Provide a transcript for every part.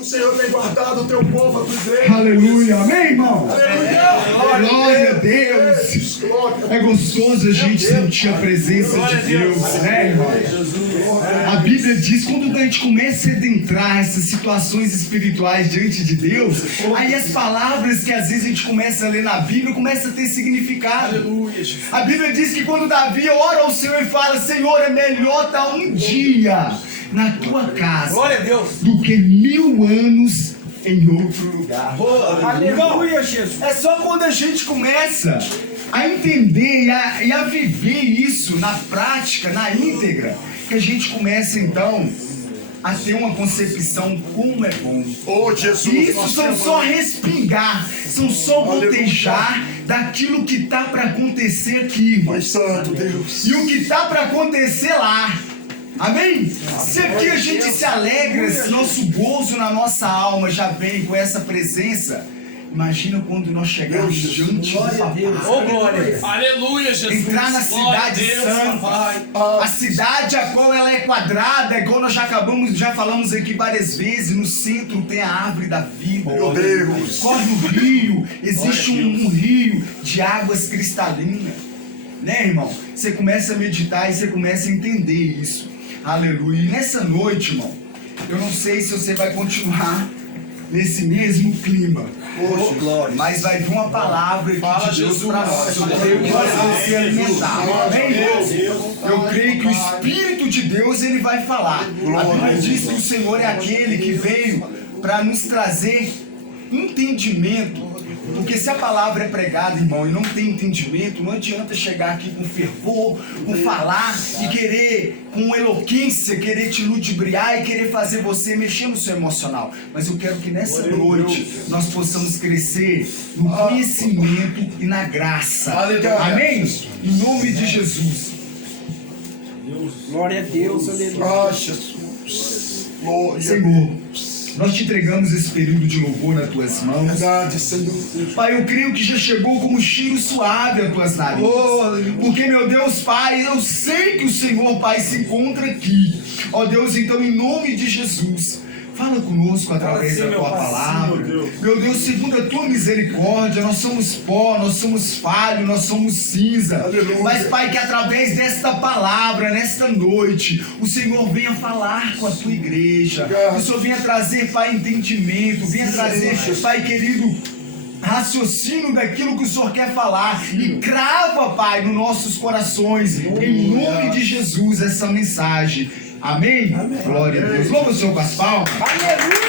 O Senhor tem guardado o teu povo, a tua igreja. Aleluia, amém, irmão? Aleluia. Glória a Deus. É gostoso a gente sentir a presença de Deus, né, irmão? A Bíblia diz, quando a gente começa a adentrar essas situações espirituais diante de Deus, aí as palavras que às vezes a gente começa a ler na Bíblia começam a ter significado. Aleluia. A Bíblia diz que quando Davi ora ao Senhor e fala: Senhor, é melhor estar um dia na tua casa Glória a Deus. do que 1000 anos em outro lugar. Aleluia, Jesus. É só quando a gente começa a entender e a viver isso na prática, na íntegra, que a gente começa então a ter uma concepção como é bom. Oh, Jesus. E isso são só respingar, são só gotejar daquilo que está para acontecer aqui, irmão. Pai Santo, Deus. E o que está para acontecer lá. Amém? Se aqui a gente se alegra, se nosso gozo na nossa alma já vem com essa presença, imagina quando nós chegarmos diante do Papai. Oh, glória. Aleluia, Jesus. Entrar na cidade santa, a cidade a qual ela é quadrada, igual nós já falamos aqui várias vezes, no centro tem a árvore da vida. Meu Deus. Corre um rio, existe um rio de águas cristalinas. Né, irmão? Você começa a meditar e você começa a entender isso. Aleluia. E nessa noite, irmão, eu não sei se você vai continuar nesse mesmo clima. Oh, glória. Mas vai vir uma palavra aqui de Deus para nós. Eu creio que nós vamos ser alimentados. Amém? Eu creio que o Espírito de Deus ele vai falar. A Bíblia diz que o Senhor é aquele que veio para nos trazer entendimento. Porque se a palavra é pregada, irmão, e não tem entendimento, não adianta chegar aqui com fervor, com falar e querer, com eloquência, querer te ludibriar e querer fazer você mexer no seu emocional. Mas eu quero que nessa noite nós possamos crescer no conhecimento e na graça. Amém? Em nome de Jesus. Glória a Deus, aleluia. Ah, Jesus. Glória. Senhor, nós te entregamos esse período de louvor nas tuas mãos. Verdade, Senhor. Pai, eu creio que já chegou como um cheiro suave às tuas narinas. Porque, meu Deus, Pai, eu sei que o Senhor, Pai, se encontra aqui. Ó Deus, então, em nome de Jesus, fala conosco através da tua palavra. Meu Deus, segundo a tua misericórdia, nós somos pó, nós somos falho, nós somos cinza. Mas, Pai, que através desta palavra, nesta noite, o Senhor venha falar com a tua igreja. O Senhor venha trazer, Pai, entendimento, venha trazer, Pai querido, raciocínio daquilo que o Senhor quer falar e crava, Pai, nos nossos corações, em nome de Jesus, essa mensagem. Amém? Amém. Glória a Deus. Louva o Senhor com as palmas. Aleluia.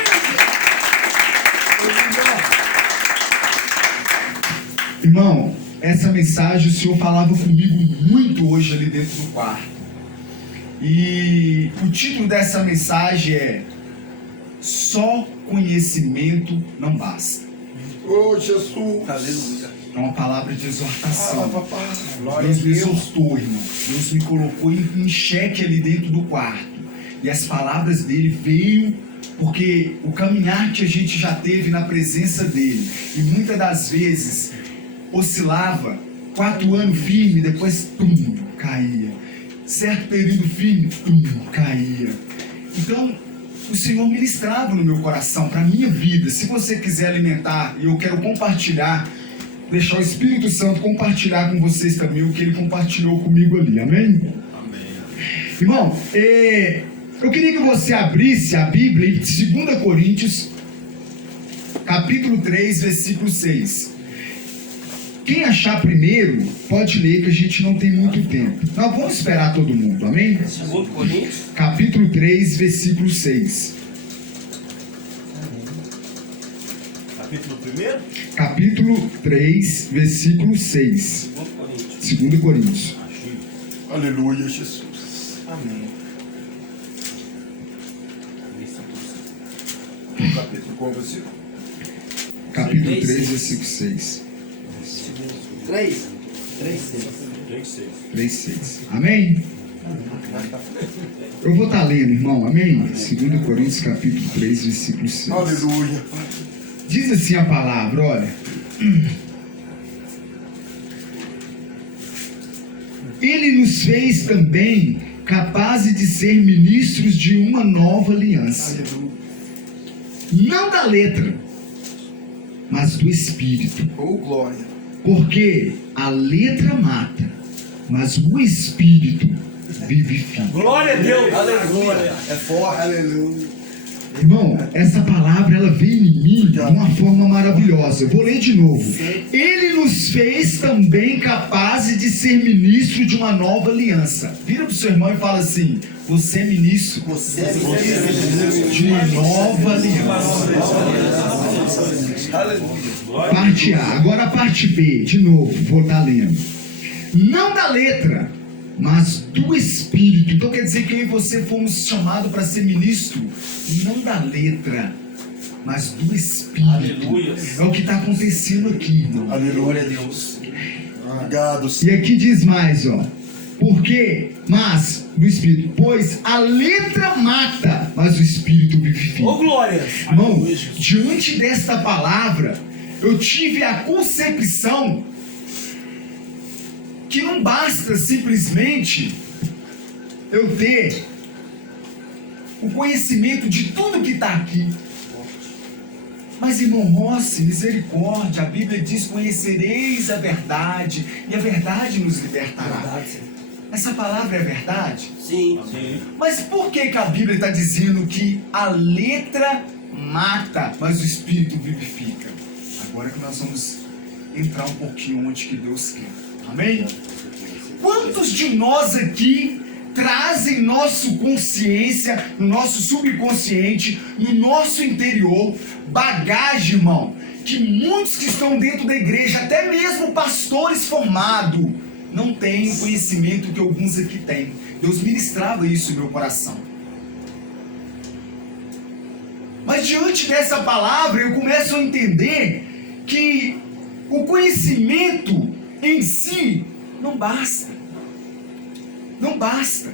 Irmão, essa mensagem o Senhor falava comigo muito hoje ali dentro do quarto. E o título dessa mensagem é: Só conhecimento não basta. Oh, Jesus. Aleluia. É uma palavra de exortação. Papai. Deus me exortou, irmão. Deus me colocou em xeque ali dentro do quarto. E as palavras dele veio porque o caminhar que a gente já teve na presença dele, e muitas das vezes oscilava, 4 anos firme, depois tum, caía. Certo período firme, tum, caía. Então, o Senhor ministrava no meu coração, para a minha vida. Se você quiser alimentar, e eu quero compartilhar, deixar o Espírito Santo compartilhar com vocês também o que ele compartilhou comigo ali, amém? Amém. Irmão, eu queria que você abrisse a Bíblia em 2 Coríntios, capítulo 3, versículo 6. Quem achar primeiro, pode ler, que a gente não tem muito tempo. Nós vamos esperar todo mundo, amém? 2 Coríntios. Capítulo 3, versículo 6. Capítulo 1? Capítulo 3, versículo 6. 2 Coríntios. Aleluia, Jesus. Amém. Capítulo qual versículo? Capítulo 3, versículo 6. 3. 3, 6. Amém? Eu vou estar lendo, irmão, amém? 2 Coríntios, capítulo 3, versículo 6. Aleluia. Diz assim a palavra, olha. Ele nos fez também capazes de ser ministros de uma nova aliança, não da letra, mas do Espírito. Oh, glória. Porque a letra mata, mas o Espírito vivifica. Glória a Deus. Aleluia. É forte. Aleluia. Irmão, essa palavra ela veio em mim de uma forma maravilhosa. Eu vou ler de novo. Ele nos fez também capazes de ser ministro de uma nova aliança. Vira pro seu irmão e fala assim: você é ministro Você é ministro de uma nova aliança. Aleluia. Parte A. Agora a parte B, de novo, vou estar lendo. Não da letra, mas do Espírito. Então quer dizer que eu e você fomos chamados para ser ministro, não da letra, mas do Espírito. Aleluia. É o que está acontecendo aqui, irmão. Aleluia, Deus. Obrigado, E Senhor. aqui diz mais, ó. Porque, mas, do Espírito, pois a letra mata, mas o Espírito vivifica. Ô, glória. Irmão, diante desta palavra, eu tive a concepção que não basta simplesmente eu ter o conhecimento de tudo que está aqui. Mas, irmão Rossi, misericórdia, a Bíblia diz: conhecereis a verdade, e a verdade nos libertará. Essa palavra é verdade? Sim. Mas por que a Bíblia está dizendo que a letra mata, mas o Espírito vivifica? Agora que nós vamos entrar um pouquinho onde que Deus quer. Amém? Quantos de nós aqui trazem nosso consciência, no nosso subconsciente, no nosso interior, bagagem, irmão, que muitos que estão dentro da igreja, até mesmo pastores formados, não têm o conhecimento que alguns aqui têm. Deus ministrava isso no meu coração. Mas diante dessa palavra, eu começo a entender que o conhecimento em si não basta. Não basta.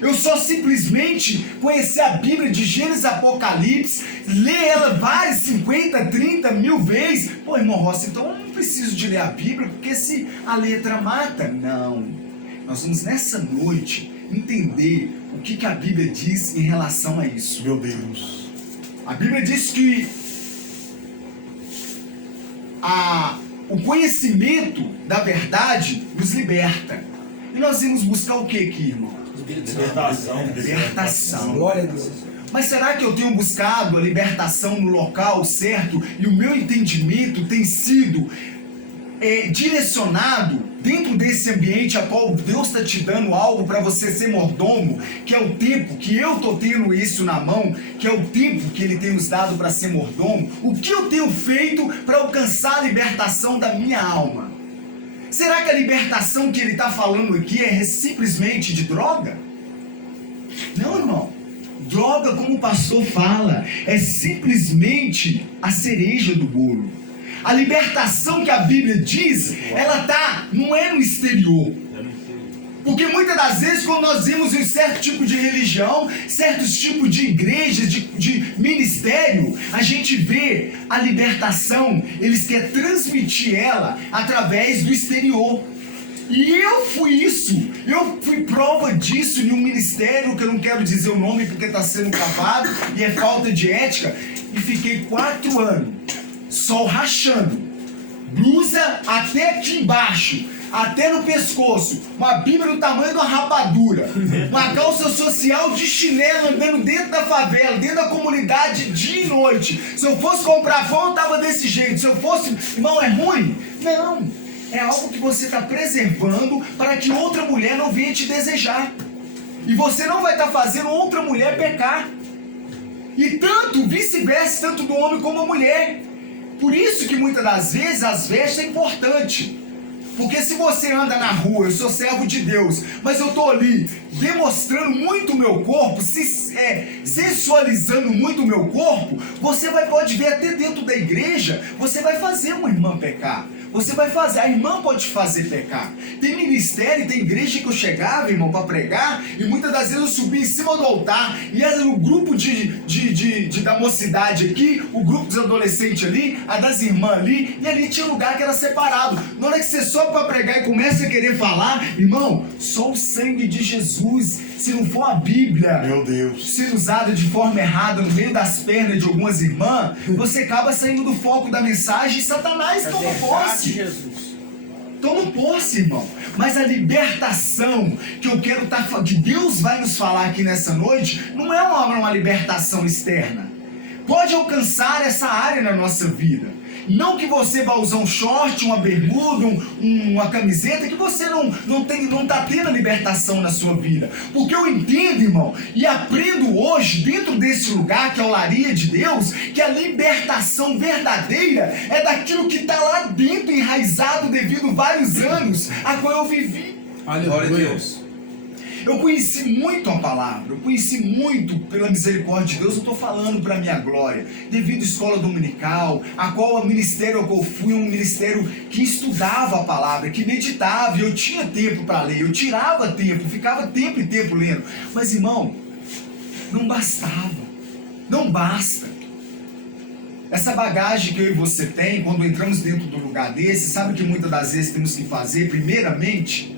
Eu só simplesmente conhecer a Bíblia de Gênesis e Apocalipse, ler ela várias, 50, 30 mil vezes. Pô, irmão Rossi, então eu não preciso de ler a Bíblia, porque se a letra mata. Não. Nós vamos nessa noite entender o que a Bíblia diz em relação a isso. Meu Deus. A Bíblia diz que o conhecimento da verdade nos liberta. E nós vamos buscar o que aqui, irmão? Libertação. Libertação. Glória a Deus. Mas será que eu tenho buscado a libertação no local certo e o meu entendimento tem sido direcionado dentro desse ambiente a qual Deus está te dando algo para você ser mordomo, que é o tempo que eu estou tendo isso na mão, que é o tempo que Ele tem nos dado para ser mordomo? O que eu tenho feito para alcançar a libertação da minha alma? Será que a libertação que Ele está falando aqui é simplesmente de droga? Não, irmão. Droga, como o pastor fala, é simplesmente a cereja do bolo. A libertação que a Bíblia diz, ela não é no exterior. Porque muitas das vezes, quando nós vemos um certo tipo de religião, certos tipos de igrejas, de ministério, a gente vê a libertação, eles querem transmitir ela através do exterior. E eu fui prova disso em um ministério, que eu não quero dizer o nome porque está sendo cavado e é falta de ética, e fiquei 4 anos, sol rachando, blusa até aqui embaixo, até no pescoço, uma Bíblia do tamanho de uma rapadura, uma calça social de chinelo andando dentro da favela, dentro da comunidade dia e noite. Se eu fosse comprar pão, eu tava desse jeito. Se eu fosse, irmão, é ruim? Não, é algo que você está preservando para que outra mulher não venha te desejar. E você não vai estar fazendo outra mulher pecar. E tanto vice-versa, tanto do homem como da mulher. Por isso que muitas das vezes as vestes é importante. Porque se você anda na rua, eu sou servo de Deus, mas eu estou ali demonstrando muito o meu corpo, sensualizando muito o meu corpo, você pode ver até dentro da igreja, você vai fazer uma irmã pecar. Você vai fazer, a irmã pode fazer pecar. Tem ministério, tem igreja que eu chegava, irmão, para pregar, e muitas das vezes eu subia em cima do altar, e era o grupo da mocidade aqui, o grupo dos adolescentes ali, a das irmãs ali, e ali tinha lugar que era separado. Na hora que você sobe para pregar e começa a querer falar, irmão, só o sangue de Jesus se não for a Bíblia Meu Deus. sendo usada de forma errada no meio das pernas de algumas irmãs, você acaba saindo do foco da mensagem e Satanás toma posse. Jesus. Toma posse, irmão. Mas a libertação que eu quero que Deus vai nos falar aqui nessa noite, não é uma libertação externa. Pode alcançar essa área na nossa vida. Não que você vá usar um short, uma bermuda, uma camiseta, que você não está tendo a libertação na sua vida. Porque eu entendo, irmão, e aprendo hoje, dentro desse lugar, que é a olaria de Deus, que a libertação verdadeira é daquilo que está lá dentro, enraizado devido a vários anos a qual eu vivi. Glória a Deus. Eu conheci muito a palavra, eu conheci muito pela misericórdia de Deus, eu estou falando para a minha glória, devido à escola dominical, a qual o ministério ao qual eu fui, um ministério que estudava a palavra, que meditava, e eu tinha tempo para ler, eu tirava tempo, ficava tempo e tempo lendo, mas irmão, não bastava, não basta. Essa bagagem que eu e você tem, quando entramos dentro do lugar desse, sabe o que muitas das vezes temos que fazer? Primeiramente,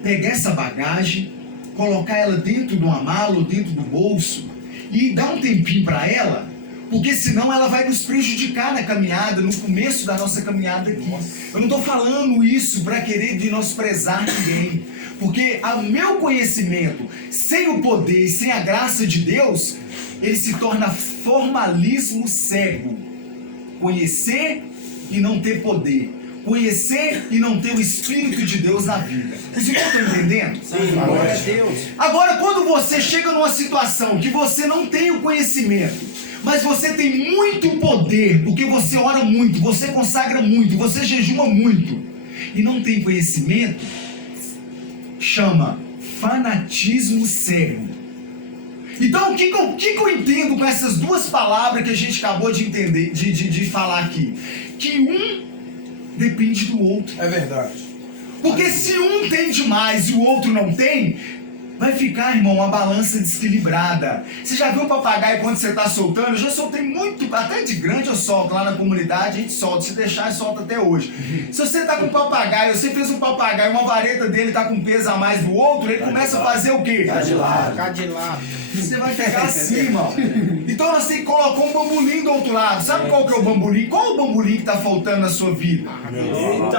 pegar essa bagagem, colocar ela dentro de uma mala ou dentro do bolso e dar um tempinho para ela, porque senão ela vai nos prejudicar na caminhada, no começo da nossa caminhada aqui. Eu não estou falando isso para querer menosprezar ninguém, porque o meu conhecimento, sem o poder e sem a graça de Deus, ele se torna formalismo cego. Conhecer e não ter poder. Conhecer e não ter o Espírito de Deus na vida. Vocês estão entendendo? Sim, glória a Deus. Agora, quando você chega numa situação que você não tem o conhecimento, mas você tem muito poder, porque você ora muito, você consagra muito, você jejuma muito, e não tem conhecimento, chama fanatismo cego. Então, o que eu entendo com essas duas palavras que a gente acabou de entender, de falar aqui? Que um depende do outro. É verdade. Porque se um tem demais e o outro não tem, vai ficar, irmão, uma balança desequilibrada. Você já viu o papagaio quando você está soltando? Eu já soltei muito, até de grande eu solto. Lá na comunidade a gente solta, se deixar, solta até hoje. Se você está com um papagaio, você fez um papagaio, uma vareta dele está com peso a mais do outro, ele começa a fazer o quê? Ficar de lado. Você vai ficar assim, irmão. Então nós temos que colocar um bambolim do outro lado. Sabe qual que é o bambolim? Qual o bambolim que está faltando na sua vida?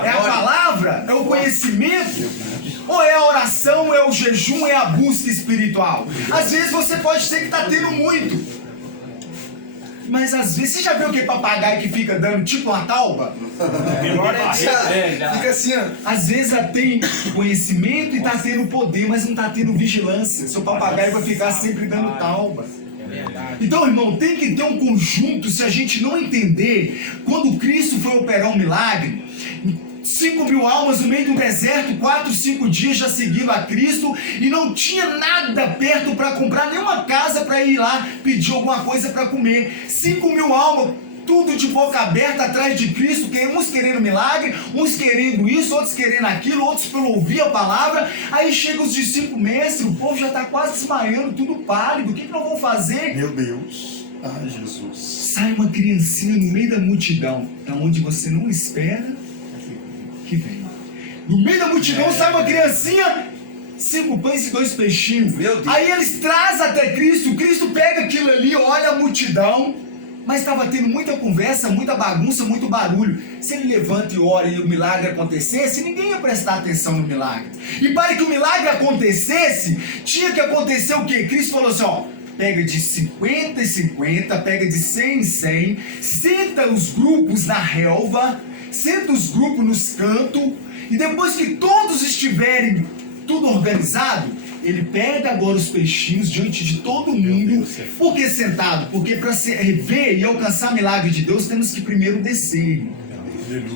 É a palavra? É o conhecimento? Ou é a oração, é o jejum, é a busca espiritual? Às vezes você pode ser que está tendo muito. Mas às vezes, você já viu aquele papagaio que fica dando tipo uma tauba? Fica assim, ó. Às vezes ela tem conhecimento e está tendo poder, mas não está tendo vigilância. Seu papagaio vai ficar sempre dando tauba. Então, irmão, tem que ter um conjunto. Se a gente não entender, quando Cristo foi operar um milagre, 5.000 almas no meio do deserto, 4, 5 dias já seguindo a Cristo, e não tinha nada perto para comprar, nenhuma casa para ir lá pedir alguma coisa para comer. 5.000 almas, tudo de boca aberta atrás de Cristo, uns querendo milagre, uns querendo isso, outros querendo aquilo, outros pelo ouvir a palavra. Aí chegam os discípulos, mestre, o povo já está quase desmaiando, tudo pálido, o que nós vamos fazer? Meu Deus. Ah, Jesus. Sai uma criancinha no meio da multidão, da onde você não espera que vem. No meio da multidão sai uma criancinha, 5 pães e 2 peixinhos. Meu Deus. Aí eles trazem até Cristo, Cristo pega aquilo ali, olha a multidão, mas estava tendo muita conversa, muita bagunça, muito barulho. Se ele levanta e ora e o milagre acontecesse, ninguém ia prestar atenção no milagre. E para que o milagre acontecesse, tinha que acontecer o quê? Cristo falou assim, ó, pega de 50 em 50, pega de 100 em 100, senta os grupos na relva, senta os grupos nos cantos, e depois que todos estiverem tudo organizado, ele pega agora os peixinhos diante de todo mundo. Por que sentado? Porque para ver e alcançar milagre de Deus, temos que primeiro descer.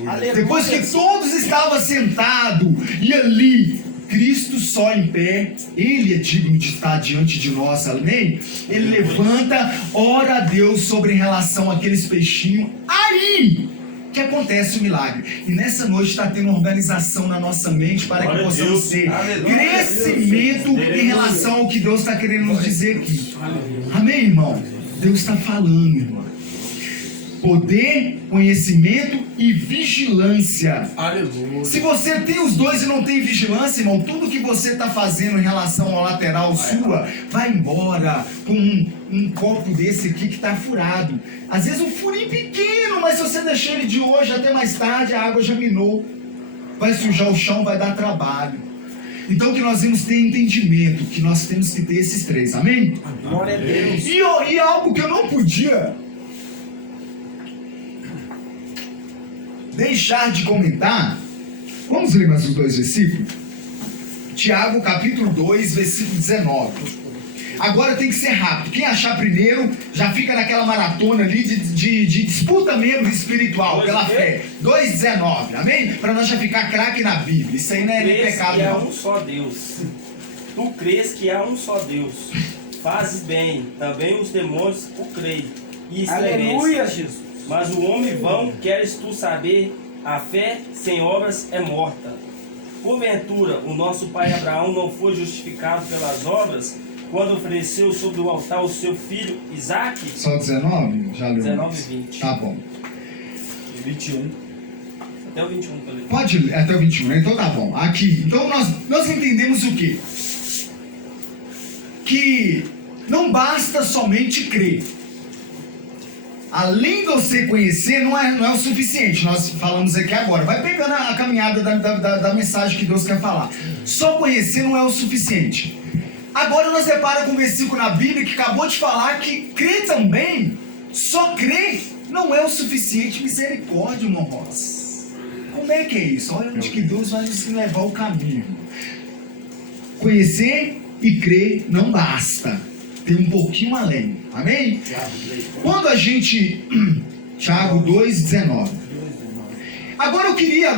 Aleluia. Depois que todos estavam sentados e ali, Cristo só em pé, Ele é digno de estar diante de nós, amém? Ele levanta, ora a Deus sobre em relação àqueles peixinhos. Aí que acontece o milagre. E nessa noite está tendo uma organização na nossa mente para que possamos ter crescimento em relação ao que Deus está querendo nos dizer aqui. Amém, irmão? Deus está falando, irmão. Poder, conhecimento e vigilância. Aleluia. Se você tem os dois e não tem vigilância, irmão, tudo que você está fazendo em relação ao lateral sua, vai embora com um copo desse aqui que está furado. Às vezes um furinho pequeno, mas se você deixar ele de hoje até mais tarde, a água já minou. Vai sujar o chão, vai dar trabalho. Então que nós temos que ter entendimento, que nós temos que ter esses três, amém? Glória a Deus. E algo que eu não podia deixar de comentar, vamos ler mais os dois versículos? Tiago capítulo 2, versículo 19. Agora tem que ser rápido. Quem achar primeiro já fica naquela maratona ali de disputa mesmo espiritual, pela fé. 2,19, amém? Para nós já ficar craque na Bíblia. Isso aí não é pecado, que há não. um só Deus. Tu crês que há um só Deus. Fazes bem, também os demônios o creem e estremecem. Aleluia, Jesus. Mas o homem vão, queres tu saber, a fé sem obras é morta. Porventura, o nosso pai Abraão não foi justificado pelas obras quando ofereceu sobre o altar o seu filho Isaque? Só 19? Já leu? 19 e 20. Tá bom. 21. Até o 21 que eu li. Pode ler até o 21, né? Então tá bom. Aqui. Então nós entendemos o quê? Que não basta somente crer. Além de você conhecer, não é o suficiente. Nós falamos aqui agora. Vai pegando a caminhada da mensagem que Deus quer falar. Só conhecer não é o suficiente. Agora nós deparamos com um versículo na Bíblia que acabou de falar que crer também, só crer, não é o suficiente. Misericórdia, irmão Ross. Como é que é isso? Olha onde que Deus vai nos levar o caminho. Conhecer e crer não basta. Tem um pouquinho além. Amém? Quando a gente... Tiago 2,19. Agora eu queria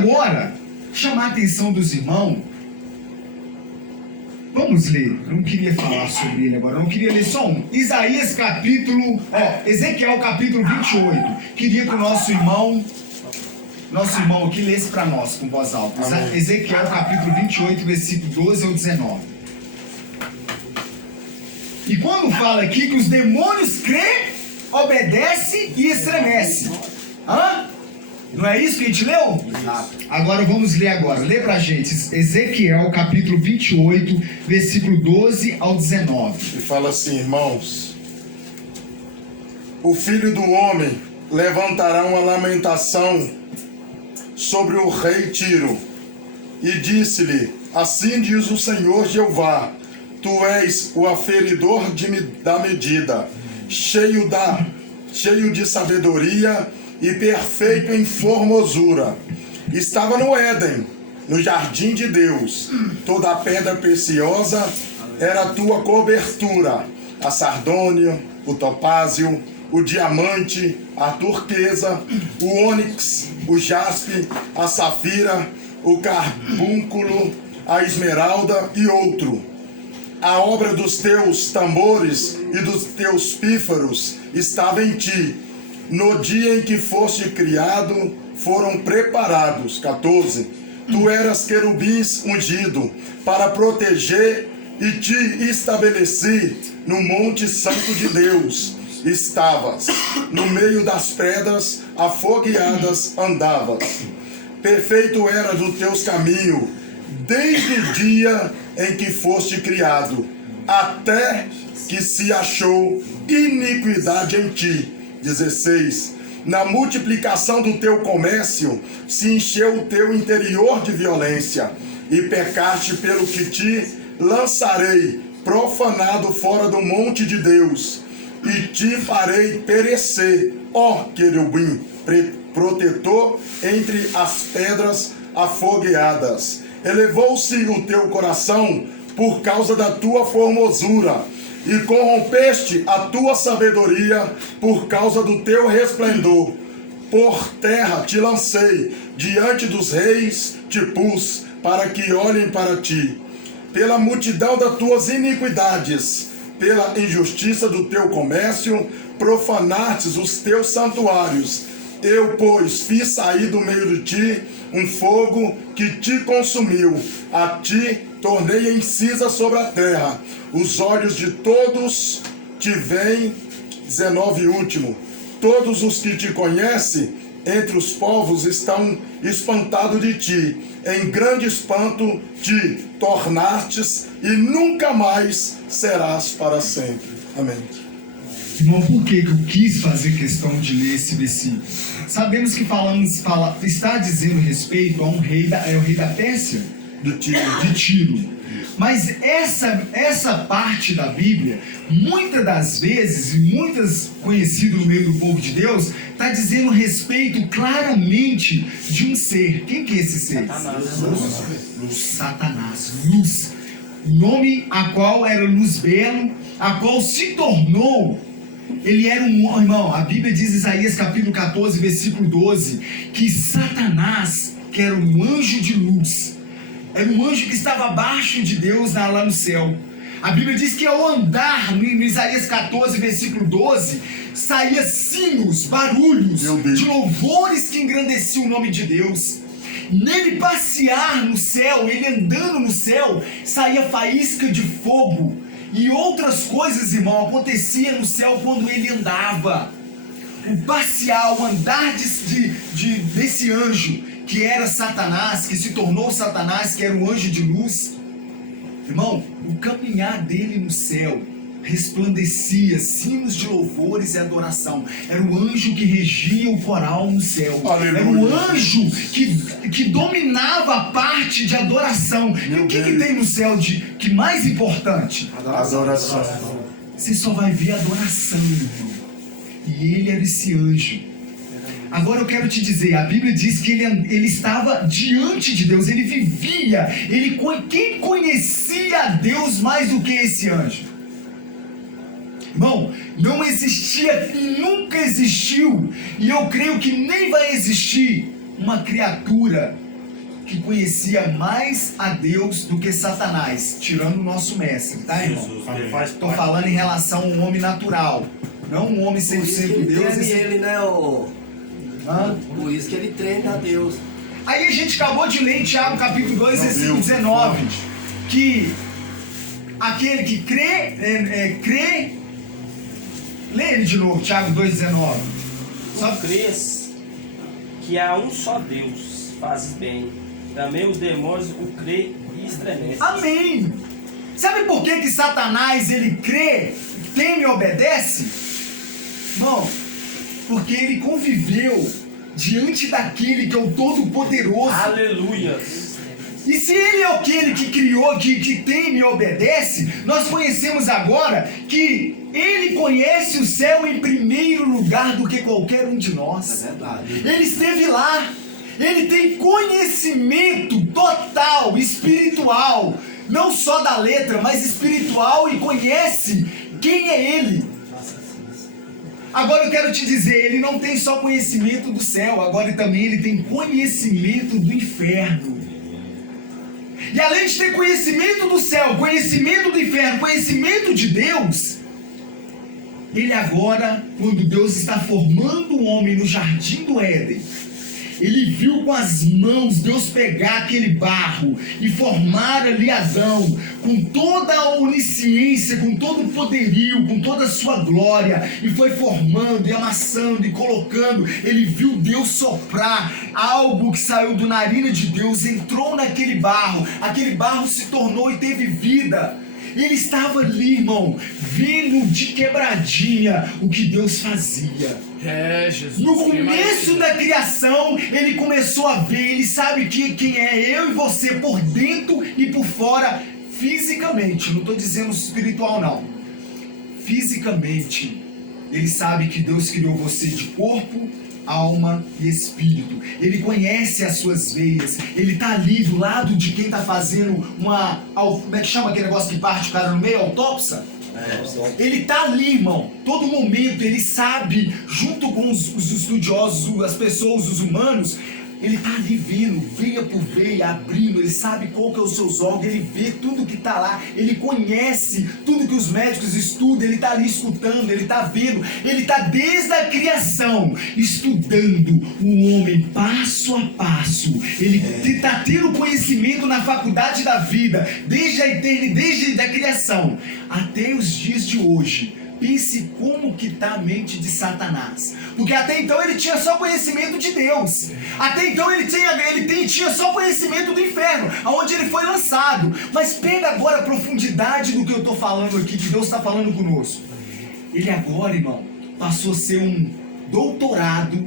chamar a atenção dos irmãos. Vamos ler. Eu não queria falar sobre ele agora. Eu não queria ler só um. Isaías capítulo... Ezequiel capítulo 28. Queria que o nosso irmão aqui lesse para nós com voz alta. Ezequiel capítulo 28, versículo 12 ao 19. E quando fala aqui que os demônios creem, obedecem e estremecem. Hã? Não é isso que a gente leu? Agora vamos ler agora. Lê pra gente. Ezequiel capítulo 28, versículo 12 ao 19. E fala assim, irmãos: o filho do homem levantará uma lamentação sobre o rei Tiro, e disse-lhe: assim diz o Senhor Jeová, tu és o aferidor da medida, cheio de sabedoria e perfeito em formosura. Estava no Éden, no jardim de Deus. Toda a pedra preciosa era a tua cobertura: a sardônia, o topázio, o diamante, a turquesa, o ônix, o jaspe, a safira, o carbúnculo, a esmeralda e outro. A obra dos teus tambores e dos teus pífaros estava em ti. No dia em que foste criado, foram preparados. 14. Tu eras querubins ungido para proteger, e te estabeleci no monte santo de Deus. Estavas no meio das pedras afogueadas, andavas. Perfeito era do teus caminhos, desde o dia em que foste criado, até que se achou iniquidade em ti. 16. Na multiplicação do teu comércio, se encheu o teu interior de violência, e pecaste pelo que te lançarei profanado fora do monte de Deus, e te farei perecer, ó querubim, protetor entre as pedras afogueadas. Elevou-se o teu coração por causa da tua formosura, e corrompeste a tua sabedoria por causa do teu resplendor. Por terra te lancei, diante dos reis te pus, para que olhem para ti. Pela multidão das tuas iniquidades, pela injustiça do teu comércio, profanastes os teus santuários. Eu, pois, fiz sair do meio de ti um fogo que te consumiu. A ti tornei em cinza sobre a terra. Os olhos de todos te veem. 19 último. Todos os que te conhecem entre os povos estão espantados de ti. Em grande espanto te tornastes e nunca mais serás para sempre. Amém. Irmão, por que eu quis fazer questão de ler esse versículo? Sabemos que está dizendo respeito a um rei, o rei da Pérsia, de Tiro. Mas essa parte da Bíblia, muitas das vezes, e muitas conhecidas no meio do povo de Deus, está dizendo respeito claramente de um ser. Quem que é esse ser? Satanás. Luz. Nome a qual era Luz Belo, a qual se tornou. Ele era um irmão. A Bíblia diz em Isaías capítulo 14, versículo 12, que Satanás, que era um anjo de luz, era um anjo que estava abaixo de Deus lá no céu. A Bíblia diz que ao andar no Isaías 14, versículo 12, saía sinos, barulhos de louvores que engrandeciam o nome de Deus. Nele passear no céu, ele andando no céu, saía faísca de fogo. E outras coisas, irmão, acontecia no céu quando ele andava. O passear, o andar desse anjo, que era Satanás, que se tornou Satanás, que era um anjo de luz. Irmão, o caminhar dele no céu resplandecia sinos de louvores e adoração. Era o anjo que regia o coral no céu. Aleluia. Era o anjo que dominava a parte de adoração. E o que tem no céu que mais importante? Adoração. Você só vai ver adoração, irmão. E ele era esse anjo. Agora eu quero te dizer, a Bíblia diz que ele estava diante de Deus, ele vivia, quem conhecia a Deus mais do que esse anjo? Irmão, não existia e nunca existiu, e eu creio que nem vai existir uma criatura que conhecia mais a Deus do que Satanás, tirando o nosso mestre, tá, irmão? Estou falando em relação a um homem natural, não um homem 100% Deus. Ele, né, por isso que ele treina a Deus. Aí a gente acabou de ler em Tiago capítulo 2, versículo 19, que aquele que crê, lê ele de novo, Tiago 2,19. Só crês que há um só Deus, fazes bem. Também os demônios o crê e estremecem. Amém. Sabe por que Satanás ele crê, teme e obedece? Irmão, porque ele conviveu diante daquele que é o Todo-Poderoso. Aleluia. E se ele é aquele que criou, que teme e obedece, nós conhecemos agora que ele conhece o céu em primeiro lugar do que qualquer um de nós. É verdade. Ele esteve lá. Ele tem conhecimento total, espiritual, não só da letra, mas espiritual, e conhece quem é ele. Agora eu quero te dizer, ele não tem só conhecimento do céu, agora também ele tem conhecimento do inferno. E além de ter conhecimento do céu, conhecimento do inferno, conhecimento de Deus, ele agora, quando Deus está formando o homem no jardim do Éden, ele viu com as mãos Deus pegar aquele barro e formar ali Adão, com toda a onisciência, com todo o poderio, com toda a sua glória, e foi formando e amassando e colocando. Ele viu Deus soprar algo que saiu do narina de Deus, entrou naquele barro, aquele barro se tornou e teve vida. Ele estava ali, irmão, vendo de quebradinha o que Deus fazia. Jesus. No começo da criação, ele começou a ver, ele sabe quem é eu e você por dentro e por fora, fisicamente. Não estou dizendo espiritual, não. Fisicamente, ele sabe que Deus criou você de corpo, alma e espírito. Ele conhece as suas veias. Ele está ali do lado de quem está fazendo uma... Como é que chama aquele negócio que parte o cara no meio? Autópsia? Ele está ali, irmão, todo momento. Ele sabe, junto com os estudiosos, as pessoas, os humanos, ele está ali vendo, veia por veia, abrindo. Ele sabe qual que é os seus órgãos, ele vê tudo que está lá, ele conhece tudo que os médicos estudam. Ele está ali escutando, ele está vendo, ele está desde a criação estudando o homem passo a passo. Ele está tendo conhecimento na faculdade da vida, desde a eternidade, desde a criação até os dias de hoje. pense como que está a mente de Satanás. Porque até então ele tinha só conhecimento de Deus. Até então ele tinha só conhecimento do inferno, aonde ele foi lançado. Mas pega agora a profundidade do que eu estou falando aqui, que Deus está falando conosco. Ele agora, irmão, passou a ser um doutorado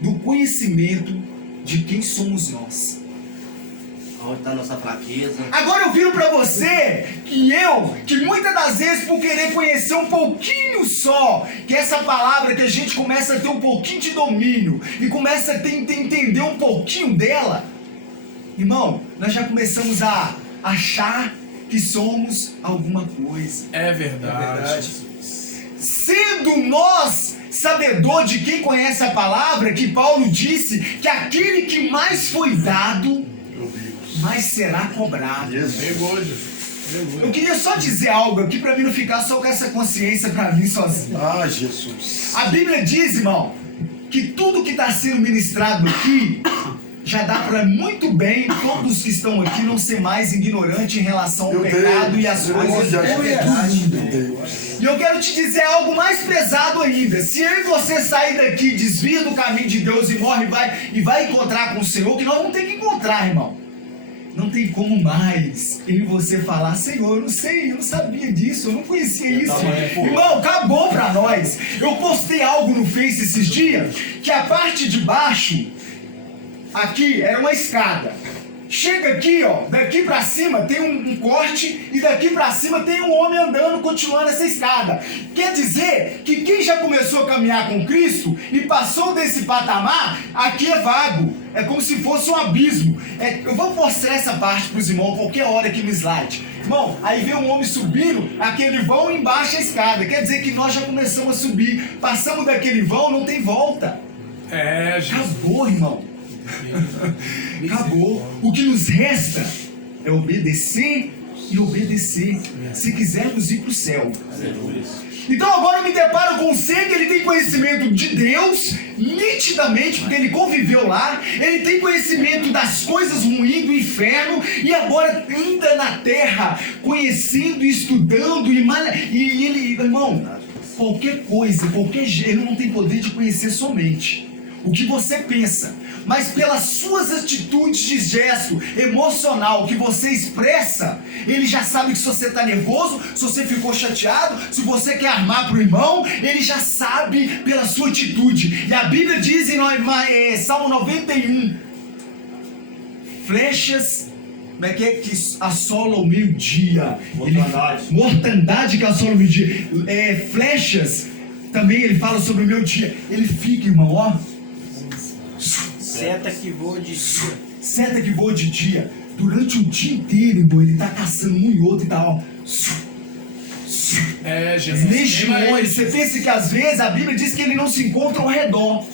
do conhecimento de quem somos nós. Onde está a nossa fraqueza? Agora eu viro pra você que muitas das vezes, por querer conhecer um pouquinho só, que essa palavra que a gente começa a ter um pouquinho de domínio e começa a entender um pouquinho dela, irmão, nós já começamos a achar que somos alguma coisa. É verdade. Sendo nós sabedor de quem conhece a palavra, que Paulo disse que aquele que mais foi dado, mais será cobrado. Pegou, Jesus. Eu queria só dizer algo aqui para mim não ficar só com essa consciência para mim sozinho. Ah, Jesus. A Bíblia diz, irmão, que tudo que está sendo ministrado aqui já dá para muito bem todos que estão aqui não ser mais ignorante em relação ao Meu pecado Deus, e às meu coisas Deus, do meu Deus. E eu quero te dizer algo mais pesado ainda. Se eu e você sair daqui, desvia do caminho de Deus e morre e vai encontrar com o Senhor, que nós vamos ter que encontrar, irmão. Não tem como mais eu e você falar, Senhor, eu não sei, eu não sabia disso, eu não conhecia isso. Irmão, acabou pra nós. Eu postei algo no Face esses dias, que a parte de baixo, aqui, era uma escada. Chega aqui, ó, daqui pra cima tem um corte e daqui pra cima tem um homem andando, continuando essa escada. Quer dizer que quem já começou a caminhar com Cristo e passou desse patamar, aqui é vago. É como se fosse um abismo. Eu vou mostrar essa parte pros irmãos qualquer hora aqui no slide. Irmão, aí vem um homem subindo, aquele vão embaixo a escada. Quer dizer que nós já começamos a subir. Passamos daquele vão, não tem volta. É, Jesus. Acabou, irmão. Acabou. O que nos resta é obedecer e obedecer, se quisermos ir para o céu. Então agora eu me deparo com um ser que ele tem conhecimento de Deus, nitidamente, porque ele conviveu lá, ele tem conhecimento das coisas ruins do inferno, e agora anda na terra, conhecendo, estudando, e ele, irmão, qualquer coisa, ele não tem poder de conhecer somente o que você pensa, mas pelas suas atitudes de gesto emocional que você expressa, ele já sabe que se você está nervoso, se você ficou chateado, se você quer armar para o irmão, ele já sabe pela sua atitude. E a Bíblia diz em Salmo 91, flechas que assolam o meio-dia. Mortandade que assola o meio-dia. Flechas, também ele fala sobre o meio-dia. Ele fica, irmão, ó. Seta que voa de dia. Seta que voa de dia. Durante o dia inteiro, irmão, ele tá caçando um e outro e tá, ó. É, Jesus. Legiões. Você pensa que às vezes a Bíblia diz que ele não se encontra ao redor,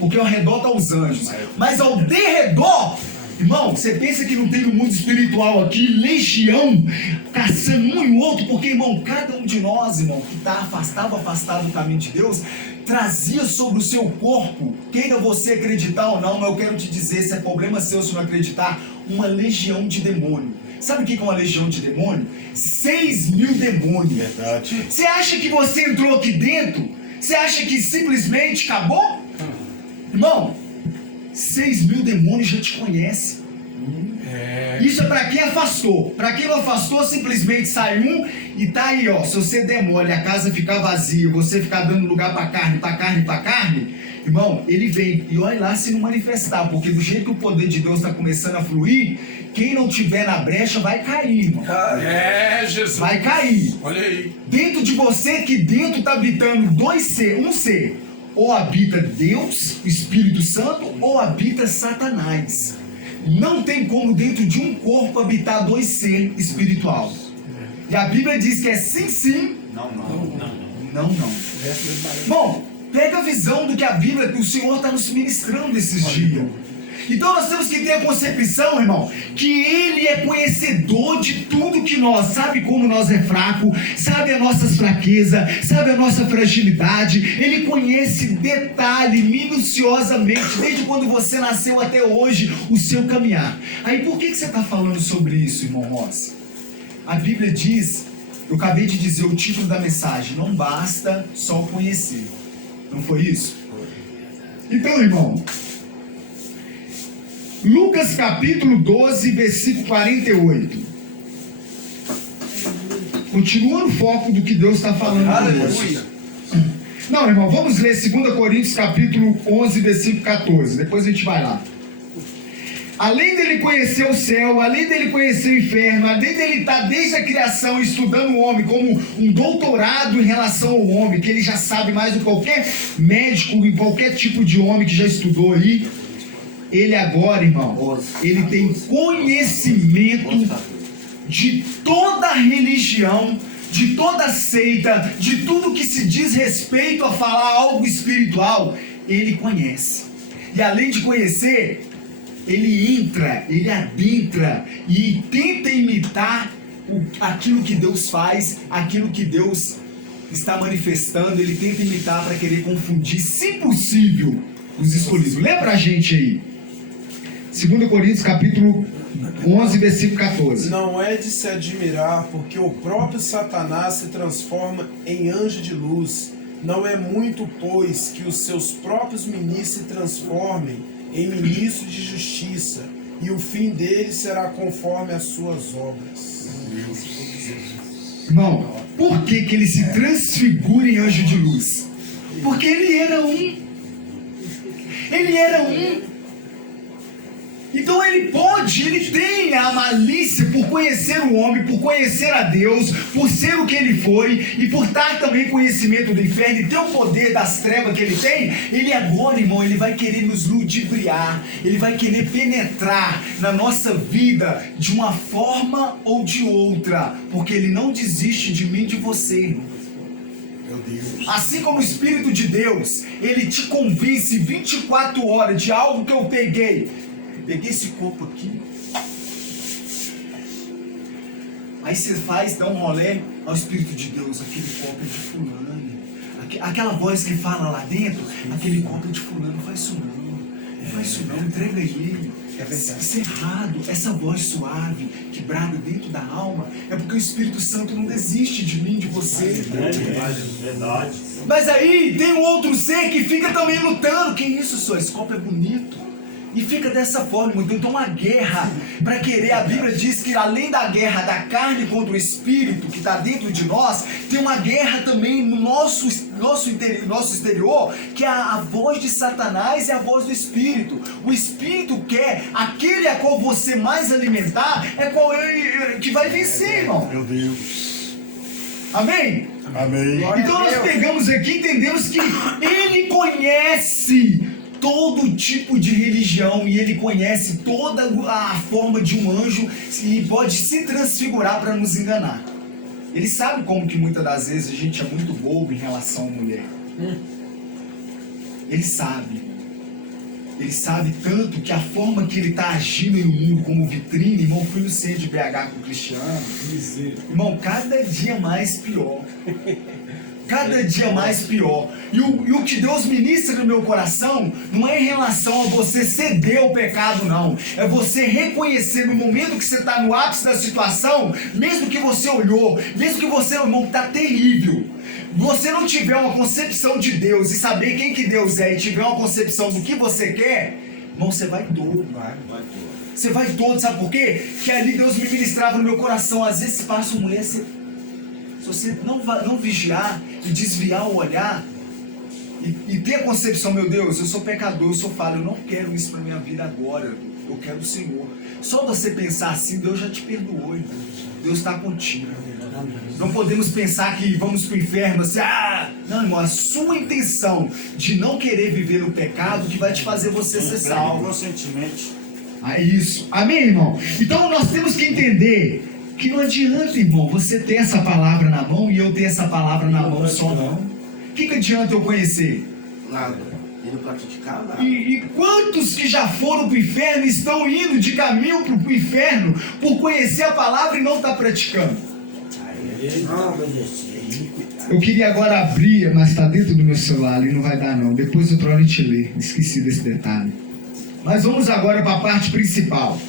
porque ao redor tá os anjos. Mas ao derredor, irmão, você pensa que não tem no mundo espiritual aqui legião caçando um e outro, porque, irmão, cada um de nós, irmão, que tá afastado do caminho de Deus, trazia sobre o seu corpo, queira você acreditar ou não, mas eu quero te dizer, se é problema seu se não acreditar, uma legião de demônio. Sabe o que é uma legião de demônio? 6.000 demônios. Verdade. Você acha que você entrou aqui dentro? Você acha que simplesmente acabou? Irmão, 6.000 demônios já te conhecem. Isso é para quem afastou. Para quem não afastou, simplesmente sai um e tá aí, ó. Se você der mole, a casa ficar vazia, você ficar dando lugar para carne, irmão, ele vem. E olha lá se não manifestar, porque do jeito que o poder de Deus está começando a fluir, quem não tiver na brecha vai cair, irmão. É, Jesus. Vai cair. Olha aí. Dentro de você, que dentro tá habitando um ser. Ou habita Deus, o Espírito Santo, ou habita Satanás. Não tem como dentro de um corpo habitar dois seres espirituais. E a Bíblia diz que é sim, sim. Não. Bom, pega a visão do que a Bíblia, que o Senhor está nos ministrando esses dias. Então nós temos que ter a concepção, irmão, que Ele é conhecedor de tudo que nós, sabe como nós é fraco, sabe as nossas fraquezas, sabe a nossa fragilidade. Ele conhece detalhe, minuciosamente, desde quando você nasceu até hoje, o seu caminhar. Aí por que você está falando sobre isso, irmão Ross? A Bíblia diz Eu acabei de dizer o título da mensagem. Não basta só conhecer. Não foi isso? Então, irmão, Lucas capítulo 12, versículo 48. Continua no foco do que Deus está falando. Aleluia. Não, irmão, vamos ler 2 Coríntios capítulo 11, versículo 14. Depois a gente vai lá. Além dele conhecer o céu, além dele conhecer o inferno, além dele estar desde a criação estudando o homem como um doutorado em relação ao homem, que ele já sabe mais do que qualquer médico e qualquer tipo de homem que já estudou aí, ele agora, irmão, ele tem conhecimento de toda a religião, de toda a seita, de tudo que se diz respeito a falar algo espiritual, ele conhece. E além de conhecer, ele entra, ele adentra e tenta imitar aquilo que Deus faz, aquilo que Deus está manifestando. Ele tenta imitar para querer confundir, se possível, os escolhidos. Lê pra gente aí. 2 Coríntios capítulo 11, versículo 14. Não é de se admirar, porque o próprio Satanás se transforma em anjo de luz. Não é muito, pois, que os seus próprios ministros se transformem em ministros de justiça, e o fim deles será conforme as suas obras. Irmão, por que que ele se transfigura em anjo de luz? Porque ele era um. Ele era um. Então ele tem a malícia por conhecer o homem, por conhecer a Deus, por ser o que ele foi e por dar também conhecimento do inferno e ter o poder das trevas que ele tem. Ele agora, irmão, ele vai querer nos ludibriar, ele vai querer penetrar na nossa vida de uma forma ou de outra, porque ele não desiste de mim e de você, irmão. Meu Deus. Assim como o Espírito de Deus, ele te convence 24 horas de algo que eu peguei esse copo aqui, aí você dá um rolê ao Espírito de Deus, aquele copo é de fulano, aquela voz que fala lá dentro, aquele copo é de fulano, não faz isso não, entrega ele. Isso é errado. Essa voz suave que brada dentro da alma é porque o Espírito Santo não desiste de mim, de você. Verdade. Mas aí tem um outro ser que fica também lutando. Que isso, só esse copo é bonito. E fica dessa forma, então uma guerra para querer. A Bíblia diz que além da guerra da carne contra o espírito que está dentro de nós, tem uma guerra também no nosso exterior, que é a voz de Satanás e a voz do espírito. O espírito quer aquele a qual você mais alimentar, é qual que vai vencer, irmão. Meu Deus. Amém? Amém. Então nós pegamos aqui e entendemos que ele conhece todo tipo de religião e ele conhece toda a forma de um anjo e pode se transfigurar para nos enganar. Ele sabe como que muitas das vezes a gente é muito bobo em relação à mulher. Ele sabe. Ele sabe tanto que a forma que ele está agindo no mundo como vitrine, irmão, fui no centro de BH com o Cristiano. Irmão, cada dia mais pior. Cada dia mais pior. E o que Deus ministra no meu coração não é em relação a você ceder ao pecado, não. É você reconhecer no momento que você está no ápice da situação, mesmo que você olhou, mesmo que você, irmão, está terrível, você não tiver uma concepção de Deus e saber quem que Deus é e tiver uma concepção do que você quer, irmão, você vai todo. Você vai todo, sabe por quê? Que ali Deus me ministrava no meu coração. Às vezes passa uma mulher, se você não vigiar e desviar o olhar e ter a concepção, meu Deus, eu sou pecador, eu sou falho, eu não quero isso para minha vida agora, eu quero o Senhor. Só você pensar assim, Deus já te perdoou, irmão. Deus está contigo. Não podemos pensar que vamos para o inferno assim, não, irmão, a sua intenção de não querer viver no pecado que vai te fazer você ser salvo. Conscientemente. É isso. Amém, irmão? Então nós temos que entender que não adianta, irmão, você ter essa palavra na mão e eu ter essa palavra na mão só, não. O que adianta eu conhecer? Nada. E não praticar nada. E quantos que já foram para o inferno estão indo de caminho para o inferno por conhecer a palavra e não estar praticando? Eu queria agora abrir, mas está dentro do meu celular ali, não vai dar não. Depois outra hora a gente lê, esqueci desse detalhe. Mas vamos agora para a parte principal.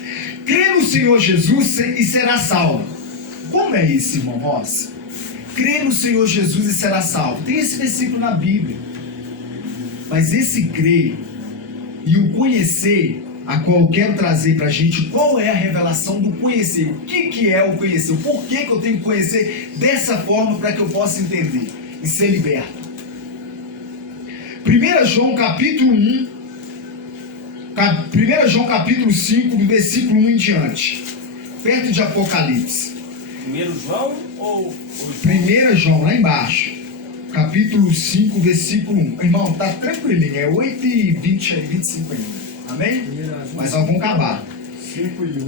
Crê no Senhor Jesus e será salvo. Como é isso, irmão Ross? crê no Senhor Jesus e será salvo. Tem esse versículo na Bíblia. Mas esse crer e o conhecer, a qual eu quero trazer para a gente, qual é a revelação do conhecer? O que é o conhecer? O porquê que eu tenho que conhecer dessa forma para que eu possa entender e ser liberto? 1 João capítulo 1, 1 João capítulo 5, do versículo 1 em diante, perto de Apocalipse. 1 João ou 1 João, lá embaixo, capítulo 5, versículo 1. Irmão, tá tranquilinho, é 8h20, 25 ainda. Amém? Mas nós vamos acabar. 5 e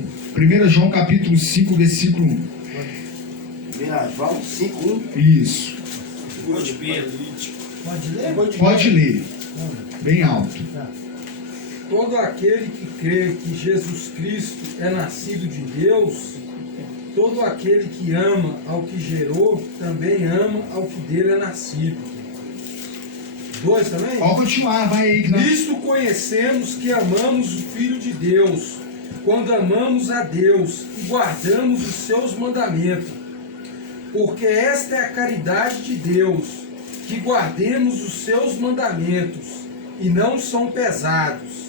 1. 1 João capítulo 5, versículo 1. 1 João 5, 1. Isso. de Pedro? Pode ler? Pode ler. Bem alto. Todo aquele que crê que Jesus Cristo é nascido de Deus, todo aquele que ama ao que gerou, também ama ao que dele é nascido. 2 também? Pode continuar, vai aí. Que nós... Nisto conhecemos que amamos o Filho de Deus, quando amamos a Deus e guardamos os seus mandamentos. Porque esta é a caridade de Deus, que guardemos os seus mandamentos, e não são pesados.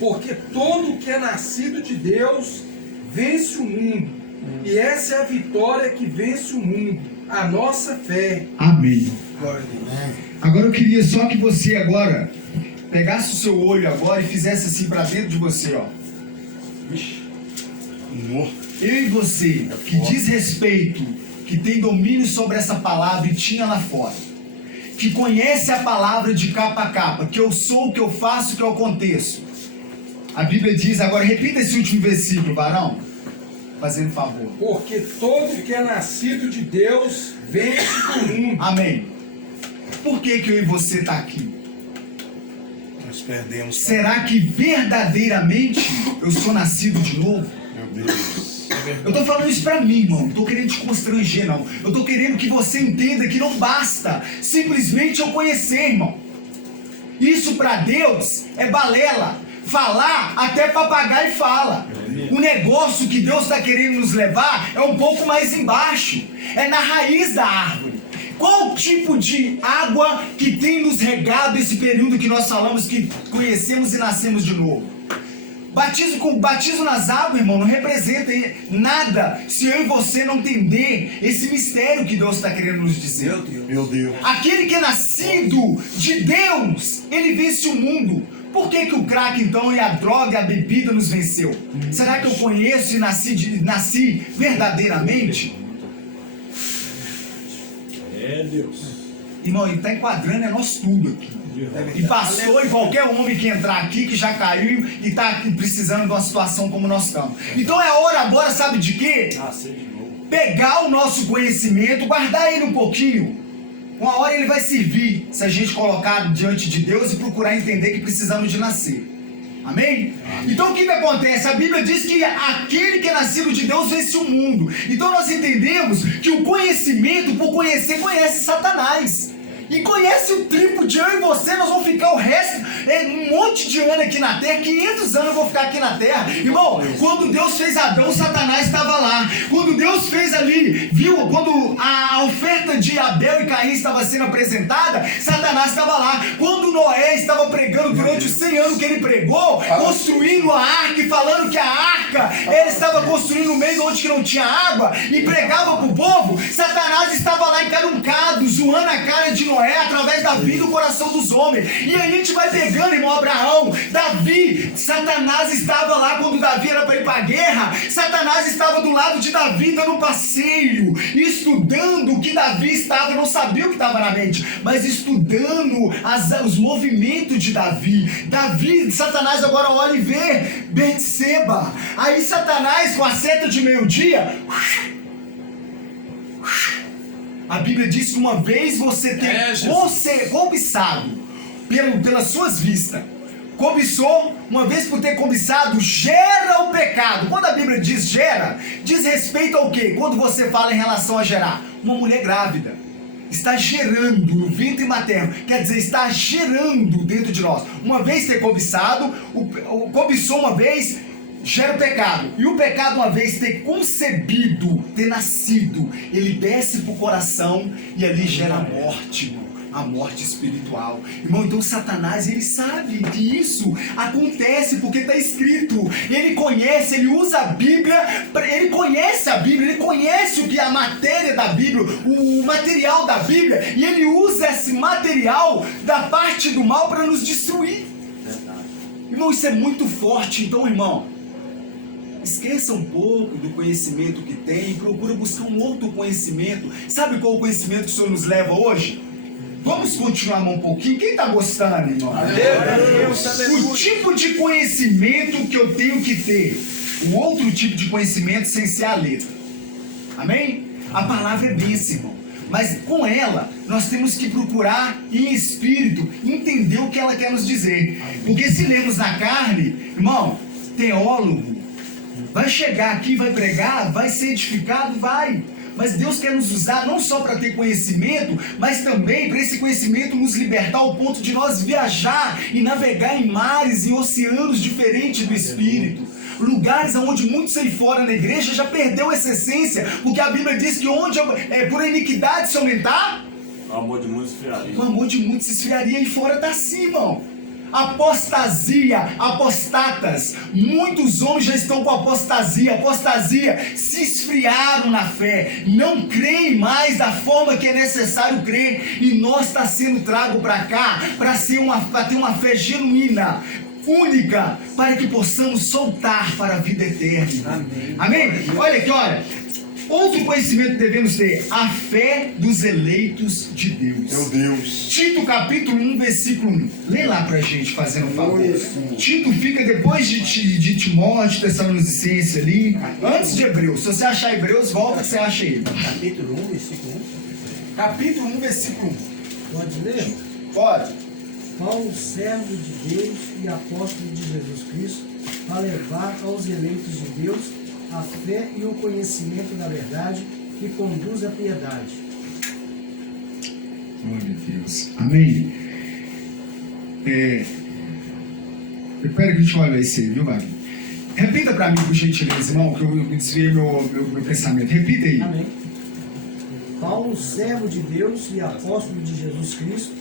Porque todo o que é nascido de Deus vence o mundo. E essa é a vitória que vence o mundo, a nossa fé. Amém. Glória a Deus. Agora eu queria só que você agora pegasse o seu olho agora e fizesse assim para dentro de você, ó. Eu e você, que diz respeito, que tem domínio sobre essa palavra e tinha lá fora, que conhece a palavra de capa a capa, que eu sou o que eu faço, o que eu aconteço. A Bíblia diz, agora repita esse último versículo, varão, fazendo favor. Porque todo que é nascido de Deus vence o mundo. Amém. Por que eu e você tá aqui? Nós perdemos. Será que verdadeiramente eu sou nascido de novo? Meu Deus. Eu tô falando isso pra mim, irmão. Não tô querendo te constranger, não. Eu tô querendo que você entenda que não basta simplesmente eu conhecer, irmão. Isso pra Deus é balela. Falar, até papagaio fala. O negócio que Deus está querendo nos levar é um pouco mais embaixo. É na raiz da árvore. Qual tipo de água que tem nos regado esse período que nós falamos que conhecemos e nascemos de novo? Batismo nas águas, irmão, não representa nada se eu e você não entender esse mistério que Deus está querendo nos dizer. Meu Deus. Aquele que é nascido de Deus, ele vence o mundo. Por que o crack, então, e a droga e a bebida nos venceu? Será que eu conheço e nasci verdadeiramente? É Deus. Irmão, ele está enquadrando é nós tudo aqui. E passou em qualquer homem que entrar aqui, que já caiu e está precisando de uma situação como nós estamos. Então é hora agora, sabe de quê? Nascer de novo. Pegar o nosso conhecimento, guardar ele um pouquinho. Uma hora ele vai servir se a gente colocar diante de Deus e procurar entender que precisamos de nascer. Amém? Então o que acontece? A Bíblia diz que aquele que é nascido de Deus vence o mundo. Então nós entendemos que o conhecimento, por conhecer, conhece Satanás. E conhece o triplo de eu e você, nós vamos ficar o resto, um monte de ano aqui na terra, 500 anos eu vou ficar aqui na terra. Irmão, quando Deus fez Adão, Satanás estava lá. Quando Deus fez ali, viu, quando a oferta de Abel e Caim estava sendo apresentada, Satanás estava lá. Quando Noé estava pregando durante os 100 anos que ele pregou, construindo a arca e falando que a arca, ele estava construindo no meio onde que não tinha água, e pregava para o povo, Satanás estava lá encaruncado, zoando a cara de Noé, através da vida do coração dos homens. E aí a gente vai pegando, irmão, Abraão, Davi, Satanás estava lá quando Davi era para ir para a guerra, Satanás estava do lado de Davi dando passeio, estudando o que Davi estava, não sabia o que estava na mente, mas estudando os movimentos de Davi. Satanás agora olha e vê Betseba. Aí Satanás, com a seta de meio-dia, a Bíblia diz que uma vez você ter cobiçado pelas suas vistas, cobiçou, uma vez por ter cobiçado, gera o pecado. Quando a Bíblia diz gera, diz respeito ao quê? Quando você fala em relação a gerar, uma mulher grávida está gerando no ventre materno, quer dizer, está gerando dentro de nós. Uma vez ter cobiçado, cobiçou uma vez, gera o pecado. E o pecado, uma vez ter concebido, ter nascido, ele desce pro coração e ali gera a morte, irmão. A morte espiritual. Irmão, então Satanás, ele sabe que isso acontece porque está escrito. Ele conhece, ele usa a Bíblia, ele conhece a Bíblia, ele conhece o que é a matéria da Bíblia, o material da Bíblia, e ele usa esse material da parte do mal para nos destruir. Irmão, isso é muito forte. Então, irmão, esqueça um pouco do conhecimento que tem e procura buscar um outro conhecimento. Sabe qual é o conhecimento que o Senhor nos leva hoje? Vamos continuar um pouquinho. Quem está gostando, irmão? O tipo de conhecimento que eu tenho que ter. O outro tipo de conhecimento sem ser a letra. Amém? A palavra é bênção, irmão. Mas com ela, nós temos que procurar em espírito entender o que ela quer nos dizer. Porque se lemos na carne, irmão, teólogo, vai chegar aqui, vai pregar, vai ser edificado, vai. Mas Deus quer nos usar não só para ter conhecimento, mas também para esse conhecimento nos libertar ao ponto de nós viajar e navegar em mares e oceanos diferentes do Espírito. Lugares onde muitos aí fora na igreja já perdeu essa essência, porque a Bíblia diz que onde por a iniquidade se aumentar, O amor de muitos esfriaria. o amor de muitos se esfriaria, e fora está assim, irmão. Apostasia, apostatas, muitos homens já estão com apostasia, se esfriaram na fé, não creem mais da forma que é necessário crer, e nós está sendo trago para cá, para ter uma fé genuína, única, para que possamos soltar para a vida eterna. Amém. Amém? Olha aqui, olha. Outro conhecimento que devemos ter, a fé dos eleitos de Deus. Meu Deus. Tito capítulo 1, versículo 1. Lê lá pra gente, fazendo um favor. Tito fica depois de Timóteo, Tessalonicense ali, antes de Hebreus. Se você achar Hebreus, volta que você acha ele. Capítulo 1, versículo 1. Capítulo 1, versículo 1. Pode ler? Pode. Paulo, servo de Deus e apóstolo de Jesus Cristo, para levar aos eleitos de Deus a fé e o conhecimento da verdade que conduz à piedade. Glória a Deus. Amém. Espera que a gente olha isso aí, viu, Wagner? Repita para mim, por gentileza, irmão, que eu desviei meu pensamento. Repita aí. Amém. Paulo, servo de Deus e apóstolo de Jesus Cristo,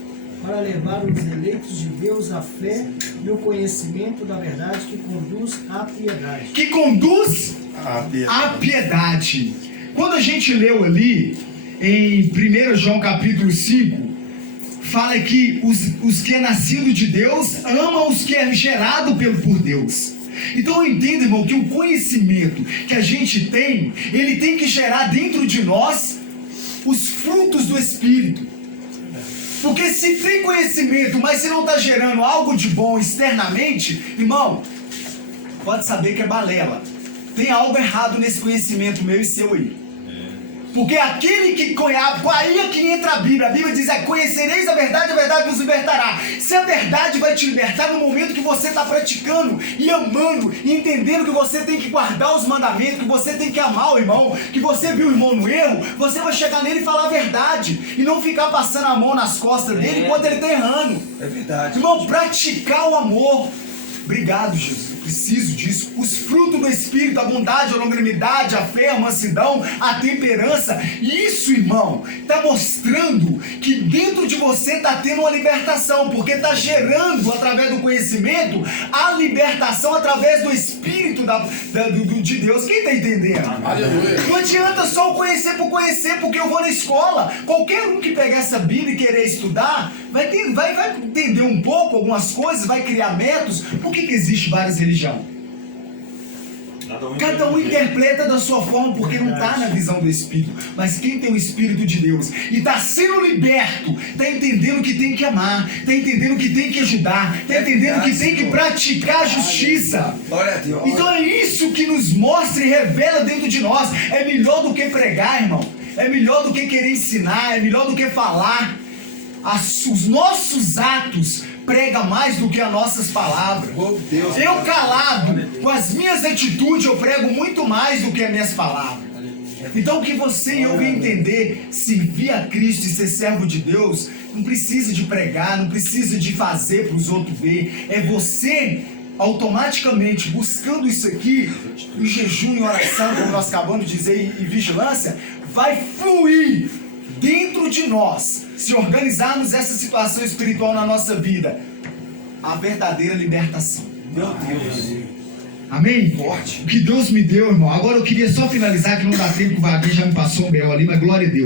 para levar os eleitos de Deus à fé e o conhecimento da verdade que conduz à piedade. Que conduz à piedade. Quando a gente leu ali em 1 João capítulo 5, fala que os que é nascido de Deus amam os que é gerado por Deus. Então eu entendo, irmão, que o conhecimento que a gente tem, ele tem que gerar dentro de nós os frutos do Espírito. Porque se tem conhecimento, mas se não está gerando algo de bom externamente, irmão, pode saber que é balela. Tem algo errado nesse conhecimento meu e seu aí. Porque aquele que conhece, aí é que entra a Bíblia diz, conhecereis a verdade vos libertará. Se a verdade vai te libertar no momento que você está praticando e amando, e entendendo que você tem que guardar os mandamentos, que você tem que amar o irmão, que você viu o irmão no erro, você vai chegar nele e falar a verdade, e não ficar passando a mão nas costas dele enquanto ele está errando. É verdade. Irmão, praticar o amor. Obrigado, Jesus. Eu preciso disso. Os frutos do Espírito, a bondade, a longanimidade, a fé, a mansidão, a temperança. Isso, irmão, está mostrando que dentro de você está tendo uma libertação, porque está gerando, através do conhecimento, a libertação através do Espírito de Deus. Quem está entendendo? Aleluia. Não adianta só o conhecer por conhecer, porque eu vou na escola. Qualquer um que pegar essa Bíblia e querer estudar, vai entender um pouco algumas coisas, vai criar métodos. Por que existe várias religiões? Cada um interpreta da sua forma, porque não está na visão do Espírito. Mas quem tem o Espírito de Deus e está sendo liberto, está entendendo que tem que amar, está entendendo que tem que ajudar, está entendendo que tem que praticar a justiça. Glória a Deus. Então é isso que nos mostra e revela dentro de nós. É melhor do que pregar, irmão. É melhor do que querer ensinar, é melhor do que falar. Os nossos atos prega mais do que as nossas palavras. Oh, Deus. Eu calado, com as minhas atitudes, eu prego muito mais do que as minhas palavras. Então que você e eu venham entender, servir a Cristo e ser servo de Deus, não precisa de pregar, não precisa de fazer para os outros ver. É você automaticamente buscando isso aqui, em jejum e oração, como nós acabamos de dizer, e vigilância, vai fluir dentro de nós, se organizarmos essa situação espiritual na nossa vida, a verdadeira libertação. Meu Deus. Amém? Forte. O que Deus me deu, irmão. Agora eu queria só finalizar, que não dá tempo, o Vaguinho já me passou um B.O. ali, mas glória a Deus.